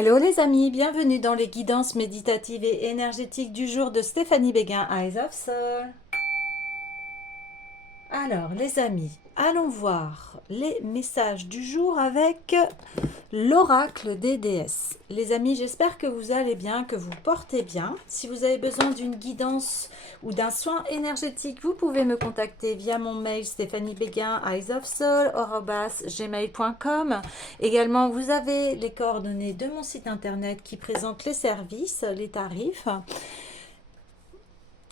Hello les amis, bienvenue dans les guidances méditatives et énergétiques du jour de Stéphanie Béguin, Eyes of Soul. Alors les amis, allons voir les messages du jour avec l'oracle des déesses. Les amis, j'espère que vous allez bien, que vous portez bien. Si vous avez besoin d'une guidance ou d'un soin énergétique, vous pouvez me contacter via mon mail stéphaniebeguin@gmail.com. Également, vous avez les coordonnées de mon site internet qui présente les services, les tarifs.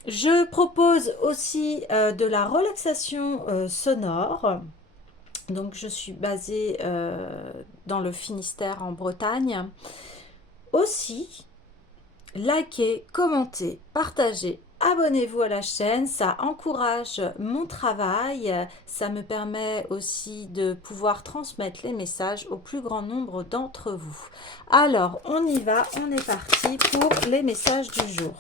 Je propose aussi de la relaxation sonore. Donc, je suis basée dans le Finistère en Bretagne. Aussi, likez, commentez, partagez, abonnez-vous à la chaîne, ça encourage mon travail, ça me permet aussi de pouvoir transmettre les messages au plus grand nombre d'entre vous. Alors, on y va, on est parti pour les messages du jour.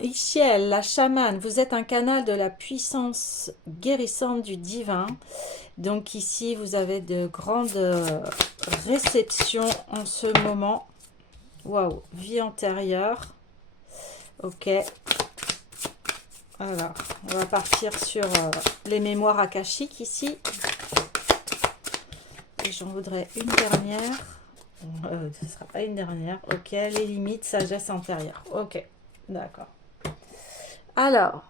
Ichiel, la chamane, vous êtes un canal de la puissance guérissante du divin. Donc ici, vous avez de grandes réceptions en ce moment. Waouh, vie antérieure. Ok. Alors, on va partir sur les mémoires akashiques ici. Et j'en voudrais une dernière. Ce ne sera pas une dernière. Ok, les limites, sagesse antérieure. Ok, d'accord. Alors,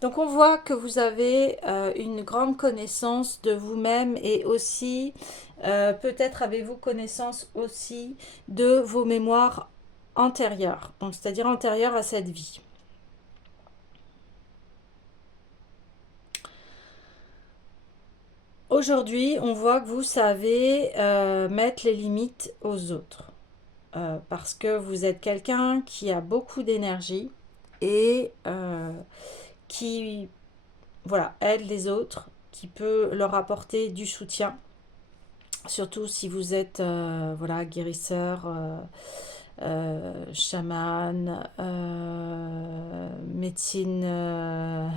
donc on voit que vous avez une grande connaissance de vous-même et aussi, peut-être avez-vous connaissance aussi de vos mémoires antérieures, donc c'est-à-dire antérieures à cette vie. Aujourd'hui, on voit que vous savez mettre les limites aux autres. Parce que vous êtes quelqu'un qui a beaucoup d'énergie et qui voilà, aide les autres, qui peut leur apporter du soutien. Surtout si vous êtes voilà, guérisseur, chaman, médecine,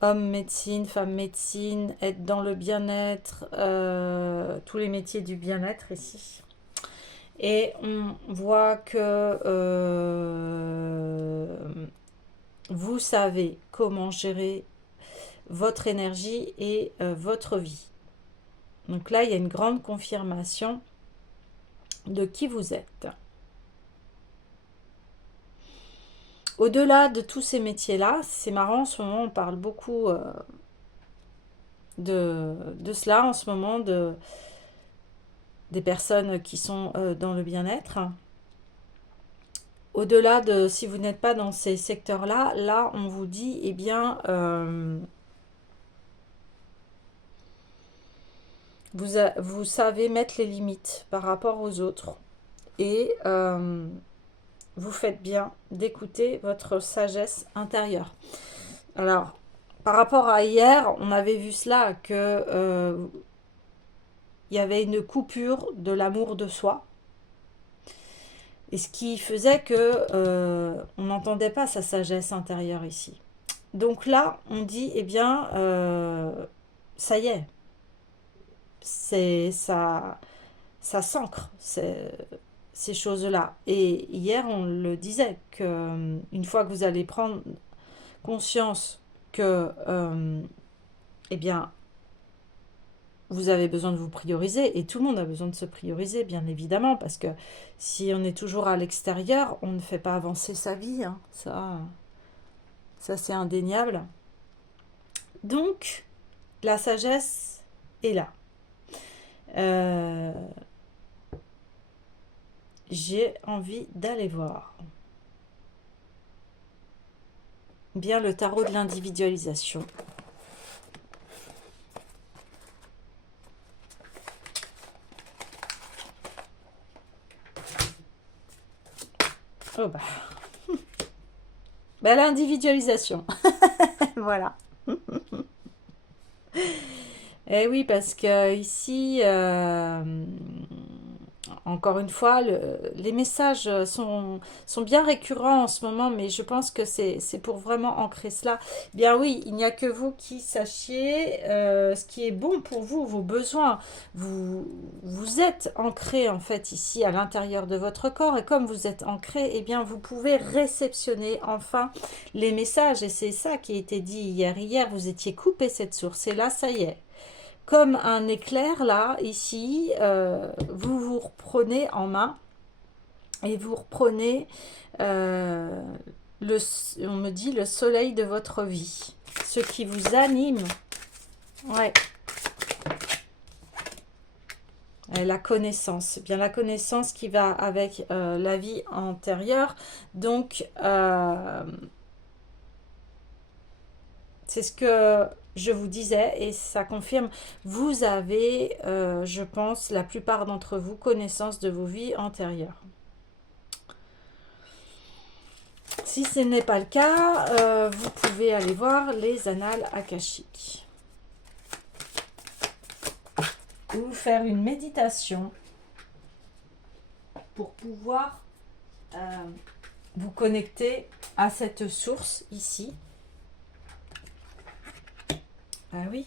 homme médecine, femme médecine, être dans le bien-être, tous les métiers du bien-être ici. Et on voit que vous savez comment gérer votre énergie et votre vie. Donc là, il y a une grande confirmation de qui vous êtes. Au-delà de tous ces métiers-là, c'est marrant, en ce moment, on parle beaucoup de cela, en ce moment, des personnes qui sont dans le bien-être. Au-delà de, si vous n'êtes pas dans ces secteurs-là, là, on vous dit, eh bien, vous savez mettre les limites par rapport aux autres. Et vous faites bien d'écouter votre sagesse intérieure. Alors, par rapport à hier, on avait vu cela, que il y avait une coupure de l'amour de soi. Et ce qui faisait que on n'entendait pas sa sagesse intérieure ici. Donc là, on dit, eh bien, ça y est, ça s'ancre, ces choses-là. Et hier, on le disait, que une fois que vous allez prendre conscience que, eh bien, vous avez besoin de vous prioriser, et tout le monde a besoin de se prioriser, bien évidemment, parce que si on est toujours à l'extérieur, on ne fait pas avancer sa vie, hein. Ça c'est indéniable. Donc, la sagesse est là. J'ai envie d'aller voir. Bien le tarot de l'individualisation. Oh bah. Bah, l'individualisation. Voilà. Et oui, parce que ici, encore une fois, les messages sont bien récurrents en ce moment, mais je pense que c'est pour vraiment ancrer cela. Bien oui, il n'y a que vous qui sachiez ce qui est bon pour vous, vos besoins. Vous êtes ancré en fait ici à l'intérieur de votre corps, et comme vous êtes ancré, eh bien vous pouvez réceptionner enfin les messages, et c'est ça qui a été dit hier. Hier, vous étiez coupé cette source, et là, ça y est. Comme un éclair, là, ici, vous vous reprenez en main et vous reprenez, euh, on me dit, le soleil de votre vie. Ce qui vous anime. Ouais. La connaissance. Bien, la connaissance qui va avec la vie antérieure. Donc, c'est ce que je vous disais et ça confirme. Vous avez, je pense, la plupart d'entre vous, connaissance de vos vies antérieures. Si ce n'est pas le cas, vous pouvez aller voir les annales akashiques. Ou faire une méditation pour pouvoir vous connecter à cette source ici. Ah oui.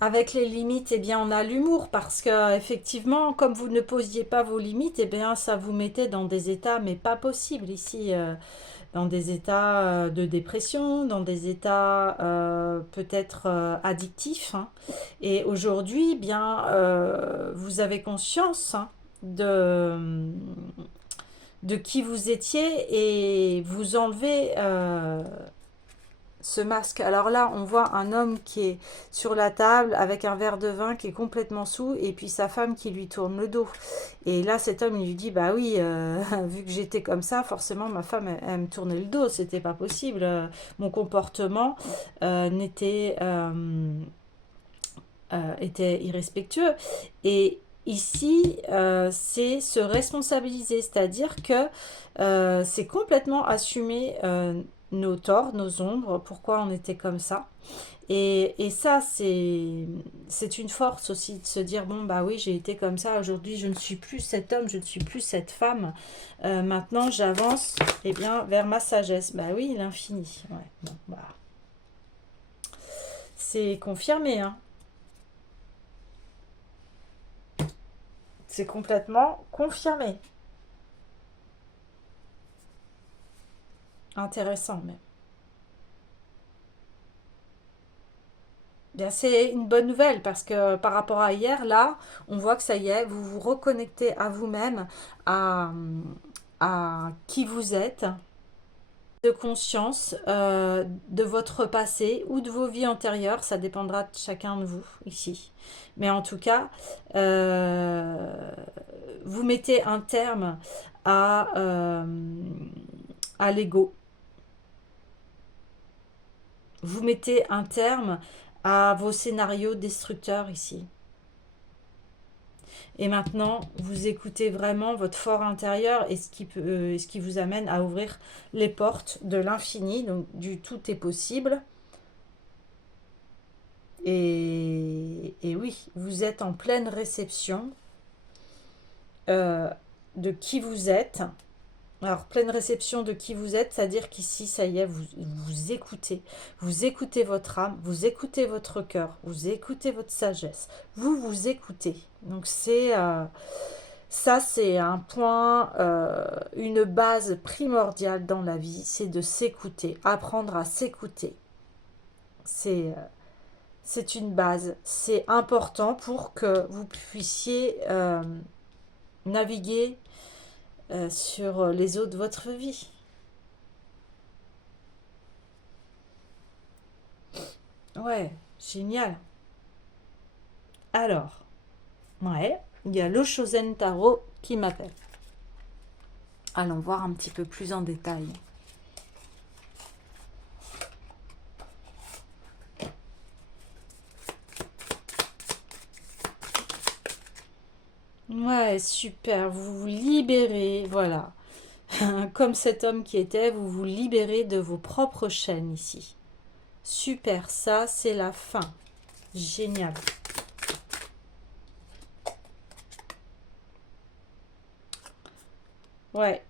Avec les limites, eh bien, on a l'humour parce que effectivement, comme vous ne posiez pas vos limites, eh bien, ça vous mettait dans des états, mais pas possibles ici, dans des états de dépression, dans des états peut-être addictifs. Hein. Et aujourd'hui, bien, vous avez conscience hein, de qui vous étiez et vous enlevez ce masque. Alors là, on voit un homme qui est sur la table avec un verre de vin qui est complètement saoul et puis sa femme qui lui tourne le dos. Et là, cet homme il lui dit, bah oui, vu que j'étais comme ça, forcément ma femme elle me tournait le dos, c'était pas possible. Mon comportement était irrespectueux. Et ici, c'est se responsabiliser, c'est-à-dire que c'est complètement assumer nos torts, nos ombres, pourquoi on était comme ça. Et ça, c'est une force aussi de se dire, bon, bah oui, j'ai été comme ça, aujourd'hui, je ne suis plus cet homme, je ne suis plus cette femme. Maintenant, j'avance eh bien, vers ma sagesse. Bah oui, l'infini. Ouais, bon, bah. C'est confirmé, hein. C'est complètement confirmé. Intéressant, mais. Bien, c'est une bonne nouvelle parce que par rapport à hier, là, on voit que ça y est, vous vous reconnectez à vous-même, à qui vous êtes, de conscience de votre passé ou de vos vies antérieures, ça dépendra de chacun de vous ici. Mais en tout cas, vous mettez un terme à l'ego. Vous mettez un terme à vos scénarios destructeurs ici. Et maintenant, vous écoutez vraiment votre fort intérieur et ce qui vous amène à ouvrir les portes de l'infini, donc du tout est possible. Et oui, vous êtes en pleine réception de qui vous êtes. Alors, pleine réception de qui vous êtes, c'est-à-dire qu'ici, ça y est, vous écoutez. Vous écoutez votre âme, vous écoutez votre cœur, vous écoutez votre sagesse. Vous écoutez. Donc, ça, c'est un point, une base primordiale dans la vie, c'est de s'écouter, apprendre à s'écouter. C'est une base. C'est important pour que vous puissiez naviguer sur les eaux de votre vie. Ouais, génial. Alors, ouais, il y a le Shosen Taro qui m'appelle. Allons voir un petit peu plus en détail. Ouais, super, vous vous libérez, voilà. Comme cet homme qui était, vous vous libérez de vos propres chaînes ici. Super, ça c'est la fin. Génial. Ouais.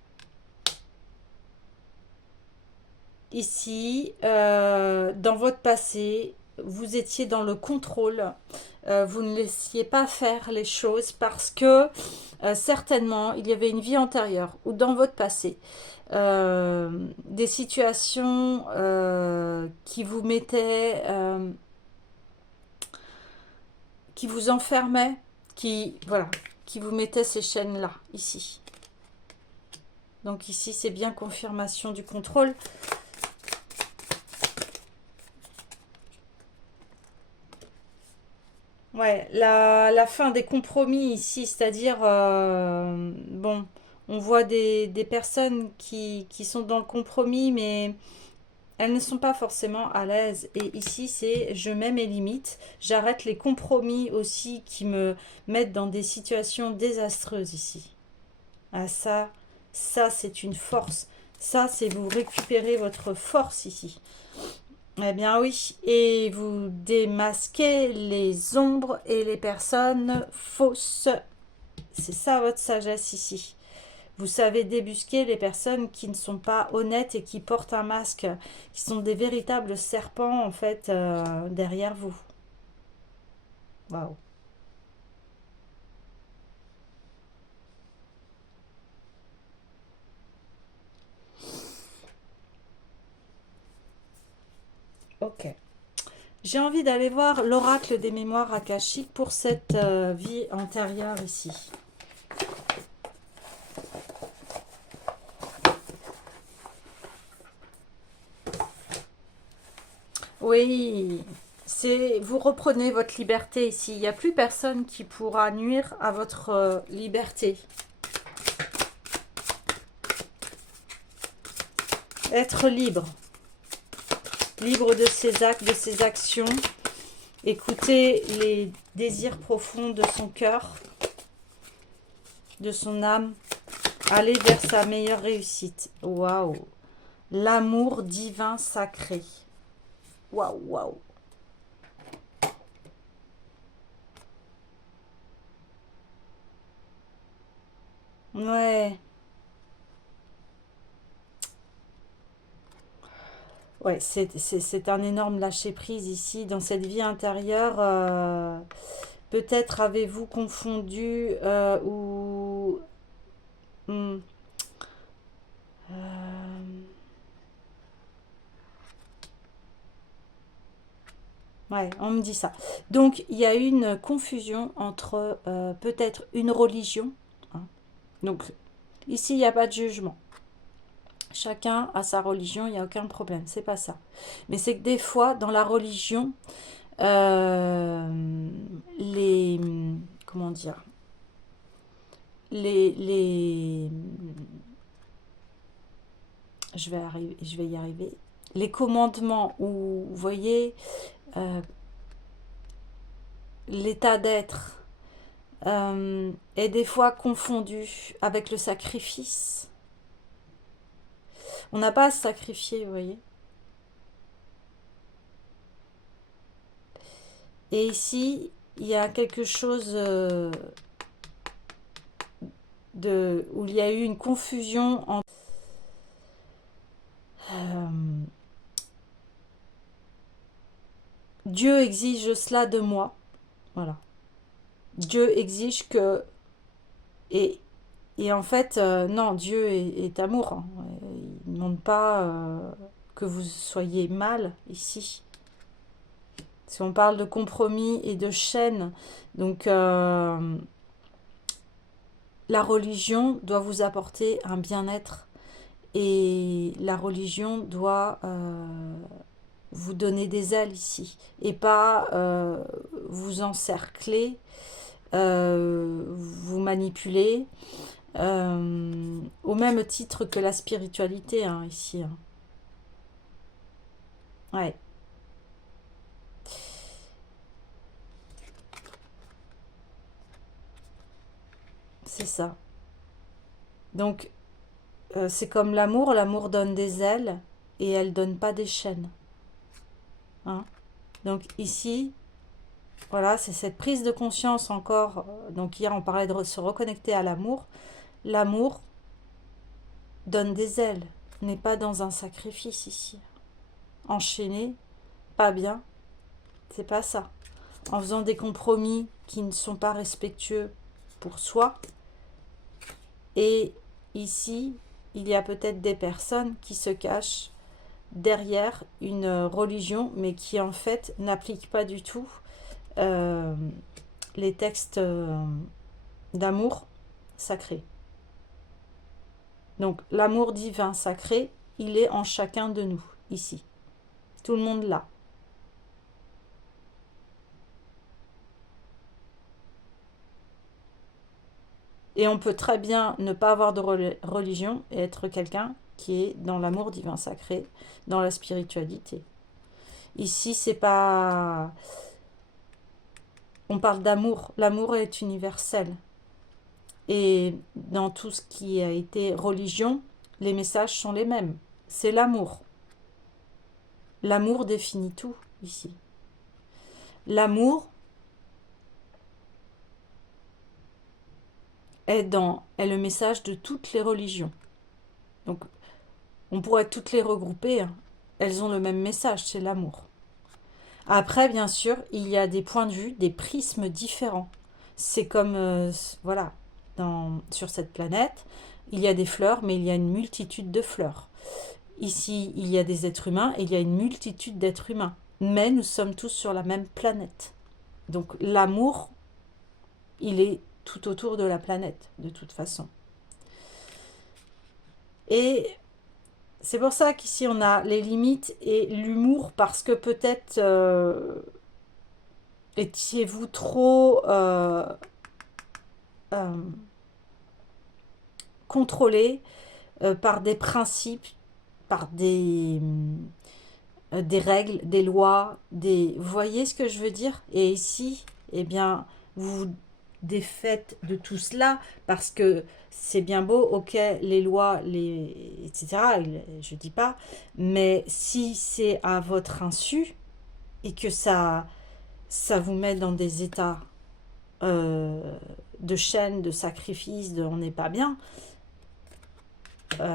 Ici, dans votre passé, vous étiez dans le contrôle. Vous ne laissiez pas faire les choses parce que certainement, il y avait une vie antérieure ou dans votre passé, des situations qui vous mettaient, qui vous enfermaient, voilà, qui vous mettaient ces chaînes-là, ici. Donc ici, c'est bien confirmation du contrôle. Ouais, la fin des compromis ici, c'est-à-dire, bon, on voit des personnes qui sont dans le compromis, mais elles ne sont pas forcément à l'aise. Et ici, c'est je mets mes limites, j'arrête les compromis aussi qui me mettent dans des situations désastreuses ici. Ah, ça c'est une force. Ça, c'est vous récupérez votre force ici. Eh bien oui, et vous démasquez les ombres et les personnes fausses. C'est ça votre sagesse ici. Vous savez débusquer les personnes qui ne sont pas honnêtes et qui portent un masque, qui sont des véritables serpents en fait derrière vous. Waouh. Ok. J'ai envie d'aller voir l'oracle des mémoires akashiques pour cette vie antérieure ici. Oui, c'est vous reprenez votre liberté ici. Il n'y a plus personne qui pourra nuire à votre liberté. Être libre. Libre de ses actes, de ses actions. Écouter les désirs profonds de son cœur, de son âme. Aller vers sa meilleure réussite. Waouh. L'amour divin sacré. Waouh, waouh. Ouais. Ouais, c'est un énorme lâcher-prise ici, dans cette vie intérieure. Peut-être avez-vous confondu ou... hmm, euh, ouais, on me dit ça. Donc, il y a une confusion entre peut-être une religion. Hein. Donc, ici, il n'y a pas de jugement. Chacun a sa religion, il n'y a aucun problème. C'est pas ça. Mais c'est que des fois, dans la religion, les... Comment dire les je vais y arriver. Les commandements où vous voyez euh, l'état d'être est des fois confondu avec le sacrifice. On n'a pas à se sacrifier, vous voyez. Et ici, il y a quelque chose où il y a eu une confusion entre Dieu exige cela de moi. Voilà. Dieu exige que et Et en fait, non, Dieu est amour. Hein. Il ne demande pas que vous soyez mal ici. Si on parle de compromis et de chaîne, donc la religion doit vous apporter un bien-être et la religion doit vous donner des ailes ici et pas vous encercler, vous manipuler. Au même titre que la spiritualité, hein, ici. Hein. Ouais, c'est ça. Donc, c'est comme l'amour donne des ailes et elle donne pas des chaînes. Hein. Donc ici, voilà, c'est cette prise de conscience encore. Donc hier, on parlait de se reconnecter à l'amour. L'amour, donne des ailes, n'est pas dans un sacrifice ici. Enchaîné, pas bien, c'est pas ça. En faisant des compromis qui ne sont pas respectueux pour soi. Et ici, il y a peut-être des personnes qui se cachent derrière une religion, mais qui en fait n'appliquent pas du tout euh, les textes d'amour sacré. Donc l'amour divin sacré, il est en chacun de nous, ici. Tout le monde l'a. Et on peut très bien ne pas avoir de religion et être quelqu'un qui est dans l'amour divin sacré, dans la spiritualité. Ici, c'est pas... On parle d'amour. L'amour est universel. Et dans tout ce qui a été religion, les messages sont les mêmes. C'est l'amour. L'amour définit tout ici. L'amour est le message de toutes les religions. Donc, on pourrait toutes les regrouper. Hein. Elles ont le même message, c'est l'amour. Après, bien sûr, il y a des points de vue, des prismes différents. C'est comme, voilà, sur cette planète, il y a des fleurs, mais il y a une multitude de fleurs. Ici, il y a des êtres humains et il y a une multitude d'êtres humains. Mais nous sommes tous sur la même planète. Donc l'amour, il est tout autour de la planète, de toute façon. Et c'est pour ça qu'ici, on a les limites et l'humour, parce que peut-être étiez-vous trop euh, contrôlé par des principes, par des règles, des lois, vous voyez ce que je veux dire? Et ici, eh bien, vous vous défaites de tout cela parce que c'est bien beau, ok, les lois, etc., je dis pas, mais si c'est à votre insu et que ça vous met dans des états de chaîne, de sacrifice, on n'est pas bien,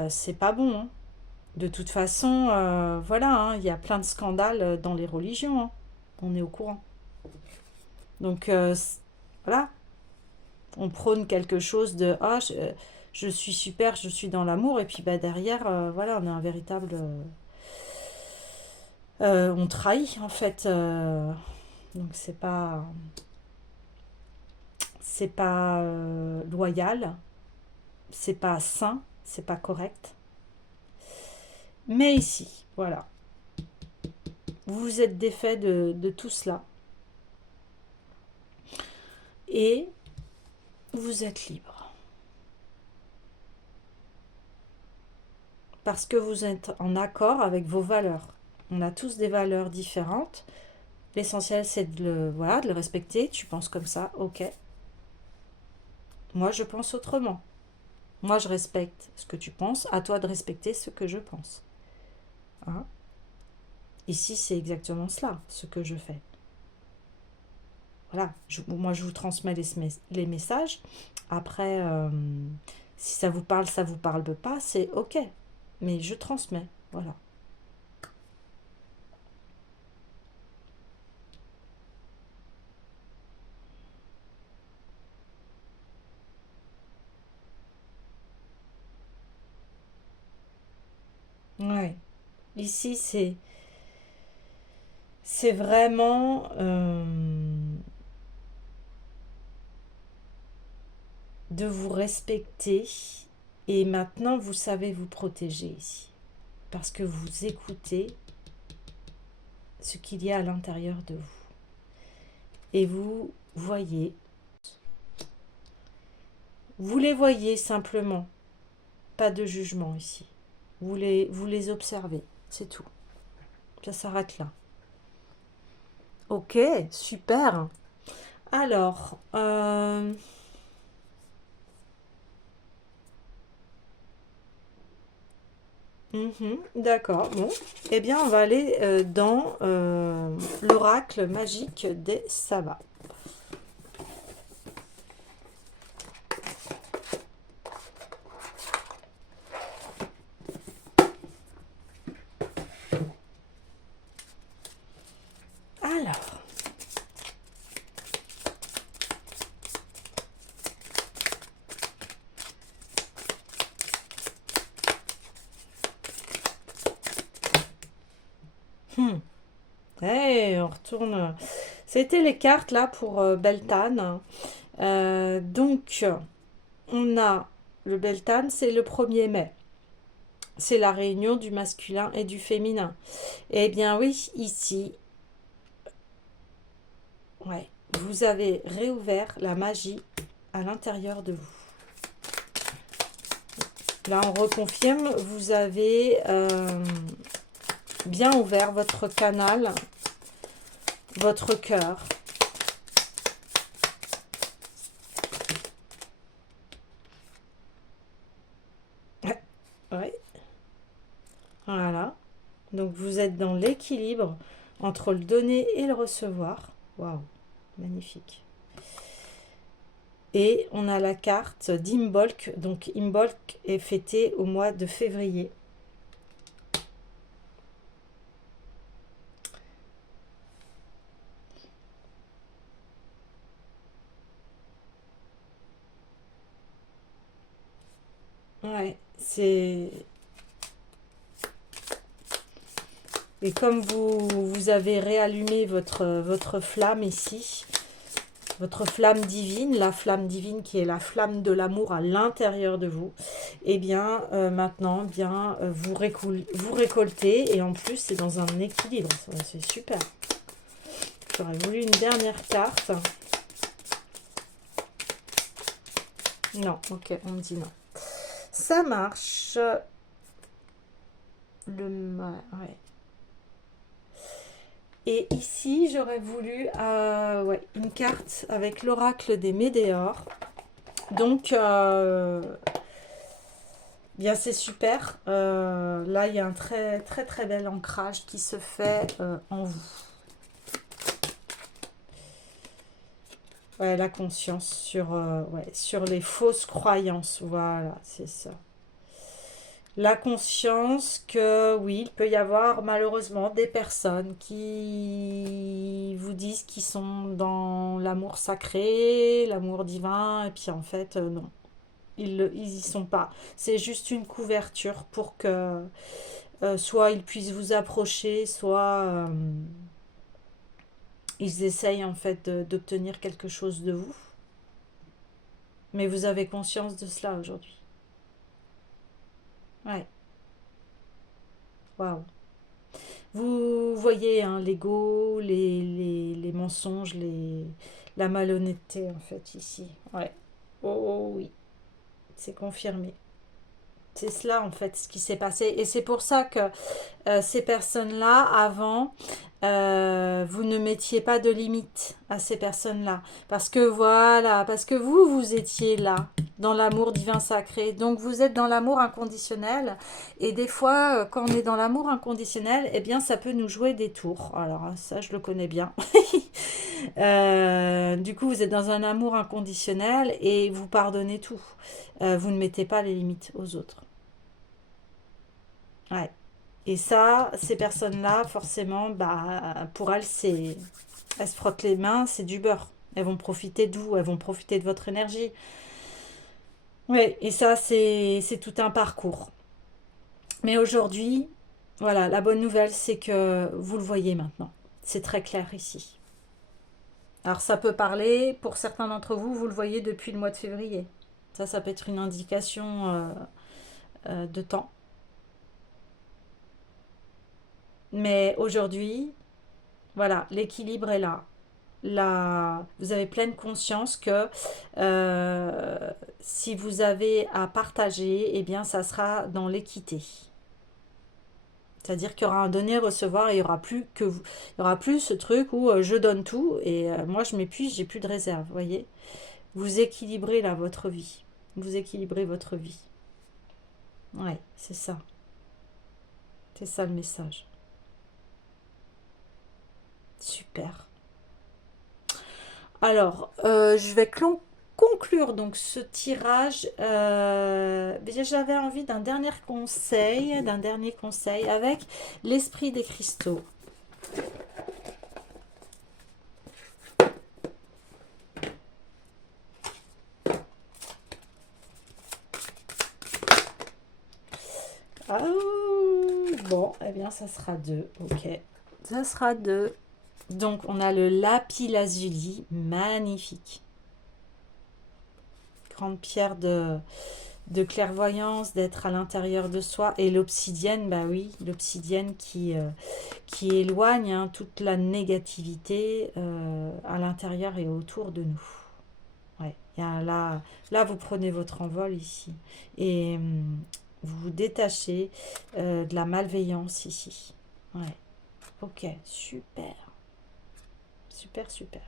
c'est pas bon, hein. De toute façon, voilà, hein, il y a plein de scandales dans les religions. Hein. On est au courant. Donc, voilà, on prône quelque chose de ah, je suis super, je suis dans l'amour, et puis bah, derrière, voilà, on est un véritable. On trahit, en fait. Donc, c'est pas loyal, c'est pas sain, c'est pas correct. Mais ici, voilà. Vous vous êtes défait de tout cela. Et vous êtes libre. Parce que vous êtes en accord avec vos valeurs. On a tous des valeurs différentes. L'essentiel, c'est voilà, de le respecter. Tu penses comme ça, ok. Moi, je pense autrement. Moi, je respecte ce que tu penses. À toi de respecter ce que je pense. Hein? Ici, c'est exactement cela, ce que je fais. Voilà, moi, je vous transmets les messages. Après, si ça vous parle pas, c'est ok. Mais je transmets, voilà. Ouais. Ici, c'est vraiment de vous respecter. Et maintenant, vous savez vous protéger ici. Parce que vous écoutez ce qu'il y a à l'intérieur de vous. Et vous voyez. Vous les voyez simplement. Pas de jugement ici. Vous les observez. C'est tout. Ça s'arrête là. Ok, super. Alors, d'accord, bon. Eh bien, on va aller dans l'oracle magique des sabbats. retourne. C'était les cartes là pour Beltane. Donc, on a le Beltane, c'est le 1er mai. C'est la réunion du masculin et du féminin. Eh bien oui, ici, ouais, vous avez réouvert la magie à l'intérieur de vous. Là, on reconfirme, vous avez bien ouvert votre canal, votre cœur. Ouais, voilà. Donc, vous êtes dans l'équilibre entre le donner et le recevoir. Waouh, magnifique. Et on a la carte d'Imbolc. Donc, Imbolc est fêté au mois de février. Ouais, c'est... Et comme vous avez réallumé votre flamme ici, votre flamme divine, la flamme divine qui est la flamme de l'amour à l'intérieur de vous, et bien maintenant, bien vous récoltez, et en plus c'est dans un équilibre, c'est super. J'aurais voulu une dernière carte. Non, ok, on me dit non. Ça marche. Ouais. Et ici, j'aurais voulu ouais, une carte avec l'oracle des Médéors. Donc, bien c'est super. Là, il y a un très très très bel ancrage qui se fait en vous. Ouais, la conscience sur, ouais, sur les fausses croyances. Voilà, c'est ça. La conscience que oui, il peut y avoir malheureusement des personnes qui vous disent qu'ils sont dans l'amour sacré, l'amour divin, et puis en fait, non, ils y sont pas. C'est juste une couverture pour que soit ils puissent vous approcher, soit ils essayent en fait d'obtenir quelque chose de vous. Mais vous avez conscience de cela aujourd'hui. Ouais, waouh. Vous voyez hein, l'ego, les mensonges, la malhonnêteté en fait ici. Ouais. Oh oui, c'est confirmé. C'est cela en fait ce qui s'est passé. Et c'est pour ça que ces personnes-là, avant, vous ne mettiez pas de limite à ces personnes-là. Parce que voilà, parce que vous étiez là, dans l'amour divin sacré. Donc vous êtes dans l'amour inconditionnel. Et des fois, quand on est dans l'amour inconditionnel, eh bien ça peut nous jouer des tours. Alors ça, je le connais bien. Du coup, vous êtes dans un amour inconditionnel et vous pardonnez tout. Vous ne mettez pas les limites aux autres. Ouais. Et ça, ces personnes-là, forcément, bah, pour elles, elles se frottent les mains, c'est du beurre. Elles vont profiter de vous, elles vont profiter de votre énergie. Oui, et ça, c'est tout un parcours. Mais aujourd'hui, voilà, la bonne nouvelle, c'est que vous le voyez maintenant. C'est très clair ici. Alors, ça peut parler, pour certains d'entre vous, vous le voyez depuis le mois de février. Ça peut être une indication de temps. Mais aujourd'hui, voilà, l'équilibre est là. Vous avez pleine conscience que si vous avez à partager, eh bien, ça sera dans l'équité. C'est-à-dire qu'il y aura un donner-recevoir et il y aura plus il y aura plus ce truc où je donne tout et moi je m'épuise, j'ai plus de réserve. Voyez, vous équilibrez là votre vie. Vous équilibrez votre vie. Ouais, c'est ça. C'est ça le message. Super. Alors, je vais conclure donc ce tirage. J'avais envie d'un dernier conseil avec l'esprit des cristaux. Ah, bon, eh bien, ça sera 2. Ok, ça sera 2. Donc, on a le lapis-lazuli, magnifique. Grande pierre de clairvoyance, d'être à l'intérieur de soi. Et l'obsidienne, bah oui, l'obsidienne qui éloigne hein, toute la négativité à l'intérieur et autour de nous. Ouais. Il y a là, vous prenez votre envol ici. Et vous vous détachez de la malveillance ici. Ouais. Ok, super. Super, super.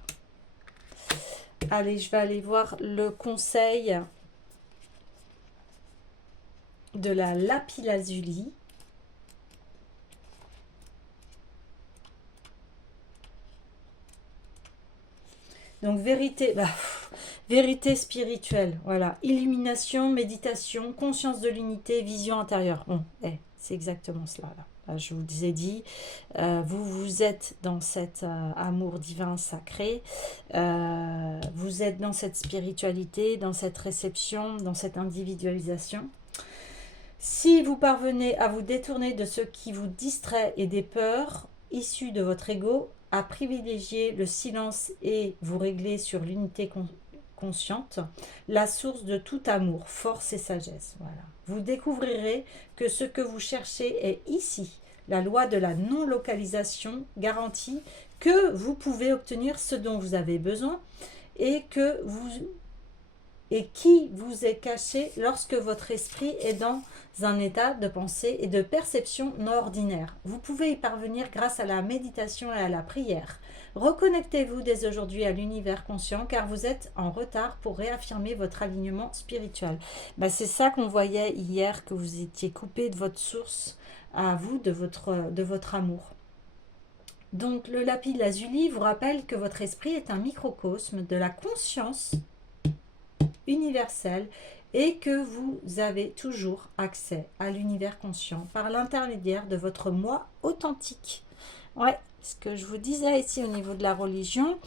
Allez, je vais aller voir le conseil de la lapis-lazuli. Donc, vérité spirituelle, voilà. Illumination, méditation, conscience de l'unité, vision intérieure. Bon, c'est exactement cela, là. Je vous ai dit, vous êtes dans cet amour divin sacré, vous êtes dans cette spiritualité, dans cette réception, dans cette individualisation. Si vous parvenez à vous détourner de ce qui vous distrait et des peurs issues de votre ego, à privilégier le silence et vous régler sur l'unité consciente, la source de tout amour, force et sagesse. Voilà. Vous découvrirez que ce que vous cherchez est ici. La loi de la non-localisation garantit que vous pouvez obtenir ce dont vous avez besoin et qui vous est caché lorsque votre esprit est dans un état de pensée et de perception non ordinaire. Vous pouvez y parvenir grâce à la méditation et à la prière. Reconnectez-vous dès aujourd'hui à l'univers conscient car vous êtes en retard pour réaffirmer votre alignement spirituel. C'est ça qu'on voyait hier, que vous étiez coupé de votre source à vous, de votre amour. Donc le lapis-lazuli vous rappelle que votre esprit est un microcosme de la conscience universelle et que vous avez toujours accès à l'univers conscient par l'intermédiaire de votre moi authentique. Ouais, ce que je vous disais ici au niveau de la religion,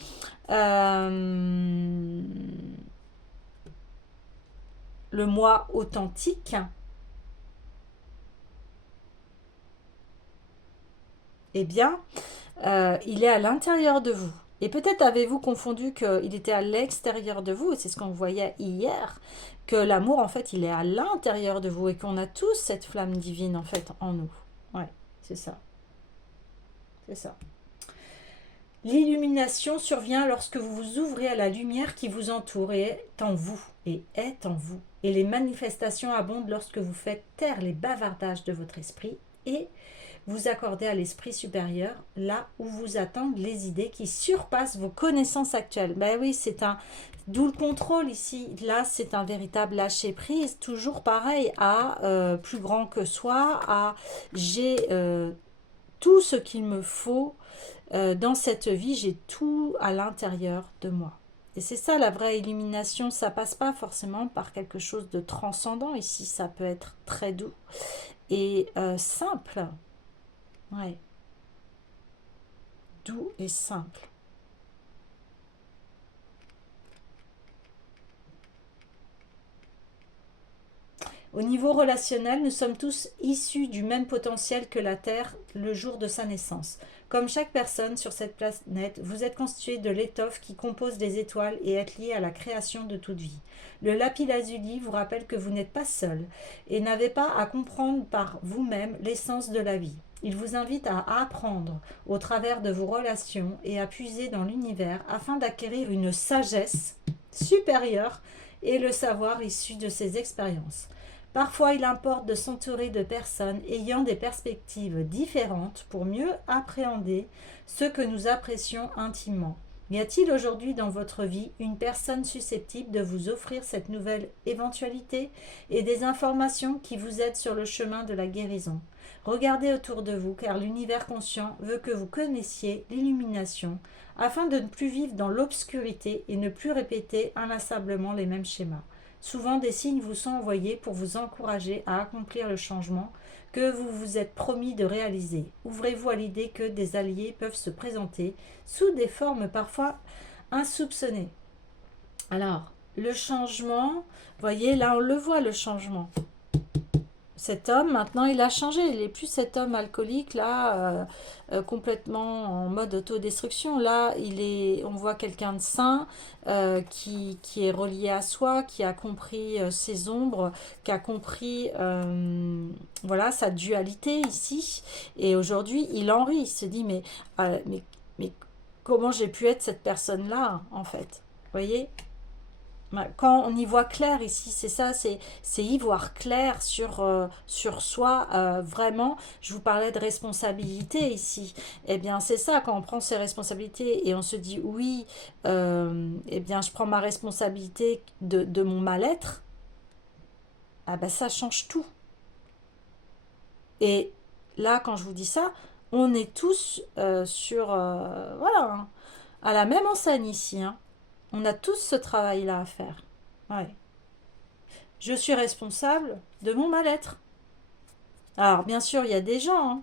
le moi authentique, eh bien, il est à l'intérieur de vous. Et peut-être avez-vous confondu qu'il était à l'extérieur de vous, et c'est ce qu'on voyait hier, que l'amour, en fait, il est à l'intérieur de vous, et qu'on a tous cette flamme divine, en fait, en nous. Ouais, c'est ça. C'est ça. L'illumination survient lorsque vous vous ouvrez à la lumière qui vous entoure et est en vous. Et les manifestations abondent lorsque vous faites taire les bavardages de votre esprit et vous accordez à l'esprit supérieur là où vous attendent les idées qui surpassent vos connaissances actuelles. Oui, d'où le contrôle ici. Là, c'est un véritable lâcher prise, toujours pareil, à plus grand que soi, à j'ai tout ce qu'il me faut dans cette vie, j'ai tout à l'intérieur de moi. Et c'est ça la vraie illumination, ça passe pas forcément par quelque chose de transcendant ici, ça peut être très doux et simple. Ouais. Doux et simple. Au niveau relationnel, nous sommes tous issus du même potentiel que la Terre le jour de sa naissance. Comme chaque personne sur cette planète, vous êtes constitué de l'étoffe qui compose les étoiles et êtes lié à la création de toute vie. Le lapis-lazuli vous rappelle que vous n'êtes pas seul et n'avez pas à comprendre par vous-même l'essence de la vie. Il vous invite à apprendre au travers de vos relations et à puiser dans l'univers afin d'acquérir une sagesse supérieure et le savoir issu de ces expériences. Parfois, il importe de s'entourer de personnes ayant des perspectives différentes pour mieux appréhender ce que nous apprécions intimement. Y a-t-il aujourd'hui dans votre vie une personne susceptible de vous offrir cette nouvelle éventualité et des informations qui vous aident sur le chemin de la guérison? Regardez autour de vous car l'univers conscient veut que vous connaissiez l'illumination afin de ne plus vivre dans l'obscurité et ne plus répéter inlassablement les mêmes schémas. Souvent, des signes vous sont envoyés pour vous encourager à accomplir le changement que vous vous êtes promis de réaliser. Ouvrez-vous à l'idée que des alliés peuvent se présenter sous des formes parfois insoupçonnées. Alors, le changement, voyez, là on le voit le changement. Cet homme, maintenant, il a changé. Il n'est plus cet homme alcoolique, là, complètement en mode autodestruction. Là, on voit quelqu'un de sain, qui est relié à soi, qui a compris ses ombres, qui a compris voilà, sa dualité ici. Et aujourd'hui, il en rit. Il se dit, mais comment j'ai pu être cette personne-là, en fait? Vous voyez? Quand on y voit clair ici, c'est ça, c'est y voir clair sur soi, vraiment. Je vous parlais de responsabilité ici. Eh bien, c'est ça, quand on prend ses responsabilités et on se dit oui, eh bien, je prends ma responsabilité de mon mal-être, ah ben, ça change tout. Et là, quand je vous dis ça, on est tous voilà, hein, à la même enseigne ici, hein. On a tous ce travail-là à faire. Ouais. Je suis responsable de mon mal-être. Alors, bien sûr, il y a des gens, hein,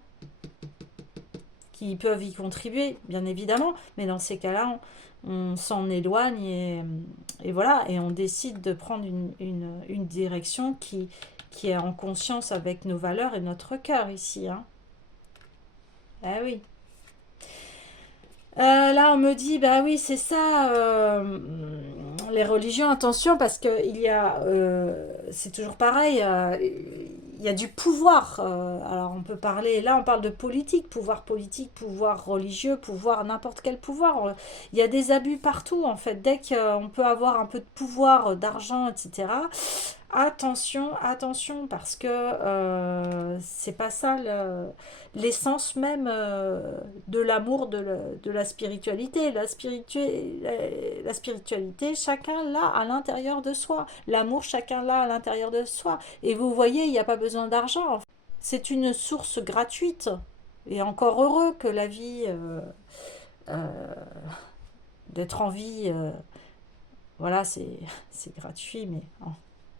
qui peuvent y contribuer, bien évidemment, mais dans ces cas-là, on s'en éloigne et voilà, et on décide de prendre une direction qui est en conscience avec nos valeurs et notre cœur ici, hein. Ah oui. Là, on me dit, bah oui, c'est ça, les religions, attention, parce que c'est toujours pareil, il y a du pouvoir. Alors, on peut parler, là, on parle de politique, pouvoir religieux, pouvoir, n'importe quel pouvoir. Il y a des abus partout, en fait. Dès qu'on peut avoir un peu de pouvoir, d'argent, etc., attention, attention, parce que c'est pas ça l'essence même de l'amour de la spiritualité. La spiritualité, chacun l'a à l'intérieur de soi. L'amour, chacun l'a à l'intérieur de soi. Et vous voyez, il n'y a pas besoin d'argent. C'est une source gratuite. Et encore heureux que la vie, euh, d'être en vie, voilà, c'est gratuit, mais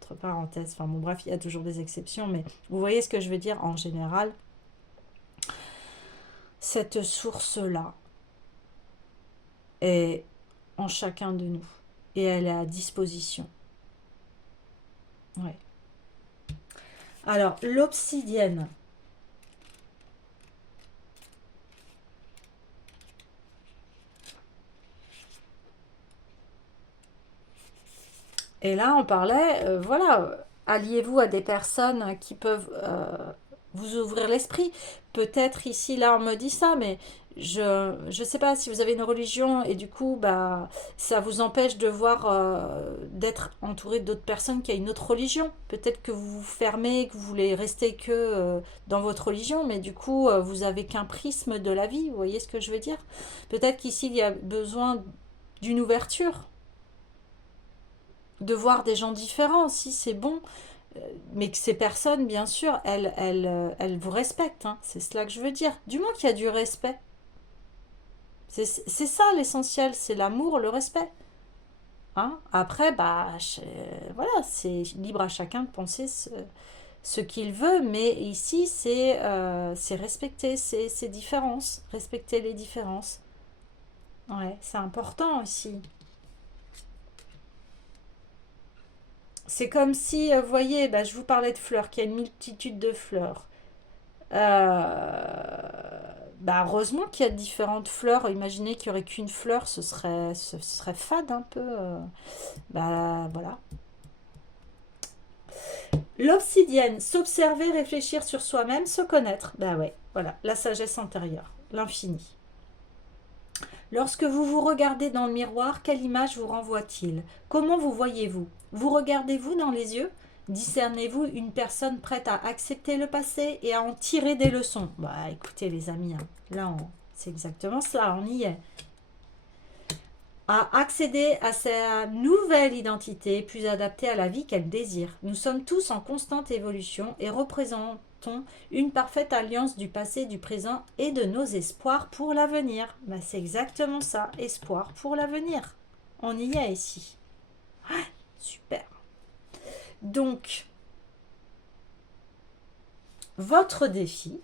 entre parenthèses, enfin bon, bref, il y a toujours des exceptions, mais vous voyez ce que je veux dire en général. Cette source-là est en chacun de nous et elle est à disposition. Ouais. Alors, l'obsidienne. Et là, on parlait, voilà, alliez-vous à des personnes qui peuvent vous ouvrir l'esprit. Peut-être ici, là, on me dit ça, mais je sais pas si vous avez une religion et du coup, bah, ça vous empêche de voir, d'être entouré d'autres personnes qui ont une autre religion. Peut-être que vous vous fermez, que vous voulez rester que dans votre religion, mais du coup, vous avez qu'un prisme de la vie. Vous voyez ce que je veux dire? Peut-être qu'ici, il y a besoin d'une ouverture, de voir des gens différents aussi, c'est bon, mais que ces personnes, bien sûr, elles vous respectent, hein. C'est cela que je veux dire. Du moins qu'il y a du respect. C'est ça l'essentiel, c'est l'amour, le respect. Hein. Après, bah, voilà, c'est libre à chacun de penser ce qu'il veut, mais ici, c'est respecter ces différences, respecter les différences. Ouais, c'est important aussi. C'est comme si, vous voyez, bah, je vous parlais de fleurs, qu'il y a une multitude de fleurs. Bah, heureusement qu'il y a différentes fleurs. Imaginez qu'il n'y aurait qu'une fleur, ce serait fade un peu. Bah voilà. L'obsidienne, s'observer, réfléchir sur soi-même, se connaître. Bah ouais, voilà, la sagesse intérieure, l'infini. Lorsque vous vous regardez dans le miroir, quelle image vous renvoie-t-il? Comment vous voyez-vous? Vous regardez-vous dans les yeux? Discernez-vous une personne prête à accepter le passé et à en tirer des leçons? Bah écoutez les amis, hein, là c'est exactement ça, on y est. À accéder à sa nouvelle identité plus adaptée à la vie qu'elle désire. Nous sommes tous en constante évolution et représentons une parfaite alliance du passé, du présent et de nos espoirs pour l'avenir. Ben, c'est exactement ça, espoir pour l'avenir. On y est ici. Ah, super. Donc, votre défi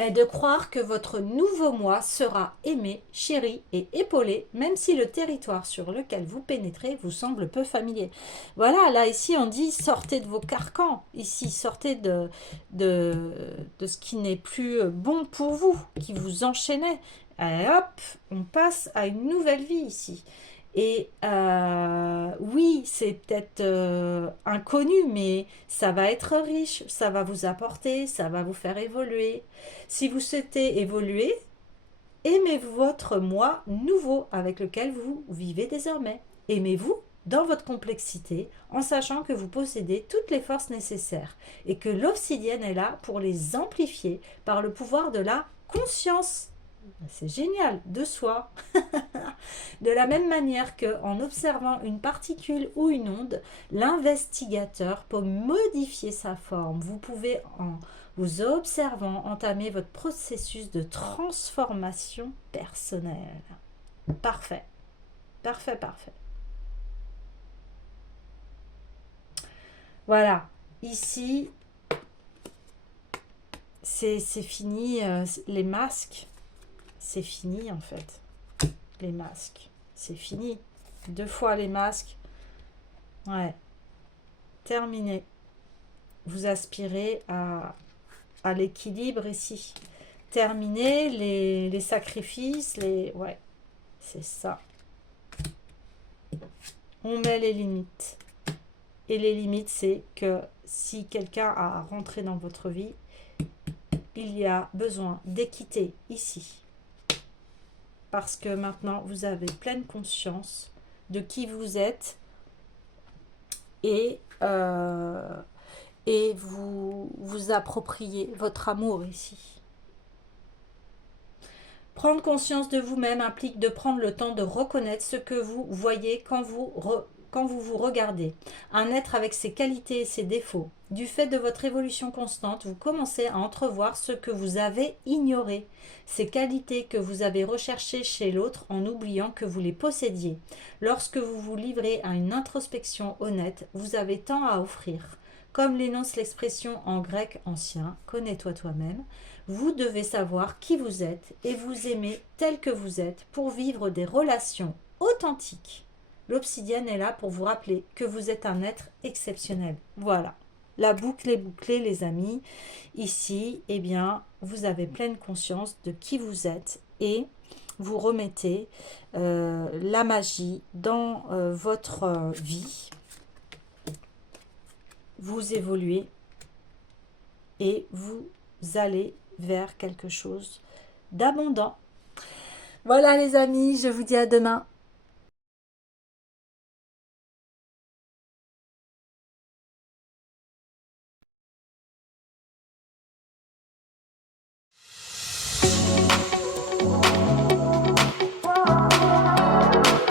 est de croire que votre nouveau moi sera aimé, chéri et épaulé, même si le territoire sur lequel vous pénétrez vous semble peu familier. Voilà, là ici on dit sortez de vos carcans, ici sortez de ce qui n'est plus bon pour vous, qui vous enchaînait. Et hop, on passe à une nouvelle vie ici. Et oui, c'est peut-être inconnu, mais ça va être riche, ça va vous apporter, ça va vous faire évoluer. Si vous souhaitez évoluer, aimez votre moi nouveau avec lequel vous vivez désormais. Aimez-vous dans votre complexité, en sachant que vous possédez toutes les forces nécessaires et que l'obsidienne est là pour les amplifier par le pouvoir de la conscience. C'est génial, de soi. De la même manière qu'en observant une particule ou une onde, l'investigateur peut modifier sa forme. Vous pouvez, en vous observant, entamer votre processus de transformation personnelle. Parfait, parfait, parfait. Voilà, ici, c'est fini, les masques, c'est fini en fait. Les masques, c'est fini. 2 fois les masques. Ouais, terminé. Vous aspirez à l'équilibre ici. Terminé les sacrifices, ouais, c'est ça. On met les limites. Et les limites, c'est que si quelqu'un a rentré dans votre vie, il y a besoin d'équité ici. Parce que maintenant, vous avez pleine conscience de qui vous êtes et vous vous appropriez votre amour ici. Prendre conscience de vous-même implique de prendre le temps de reconnaître ce que vous voyez quand vous vous regardez. Un être avec ses qualités et ses défauts. Du fait de votre évolution constante, vous commencez à entrevoir ce que vous avez ignoré, ces qualités que vous avez recherchées chez l'autre en oubliant que vous les possédiez. Lorsque vous vous livrez à une introspection honnête, vous avez tant à offrir. Comme l'énonce l'expression en grec ancien, connais-toi toi-même, vous devez savoir qui vous êtes et vous aimer tel que vous êtes pour vivre des relations authentiques. L'obsidienne est là pour vous rappeler que vous êtes un être exceptionnel. Voilà, la boucle est bouclée les amis. Ici, eh bien, vous avez pleine conscience de qui vous êtes et vous remettez la magie dans votre vie. Vous évoluez et vous allez vers quelque chose d'abondant. Voilà les amis, je vous dis à demain.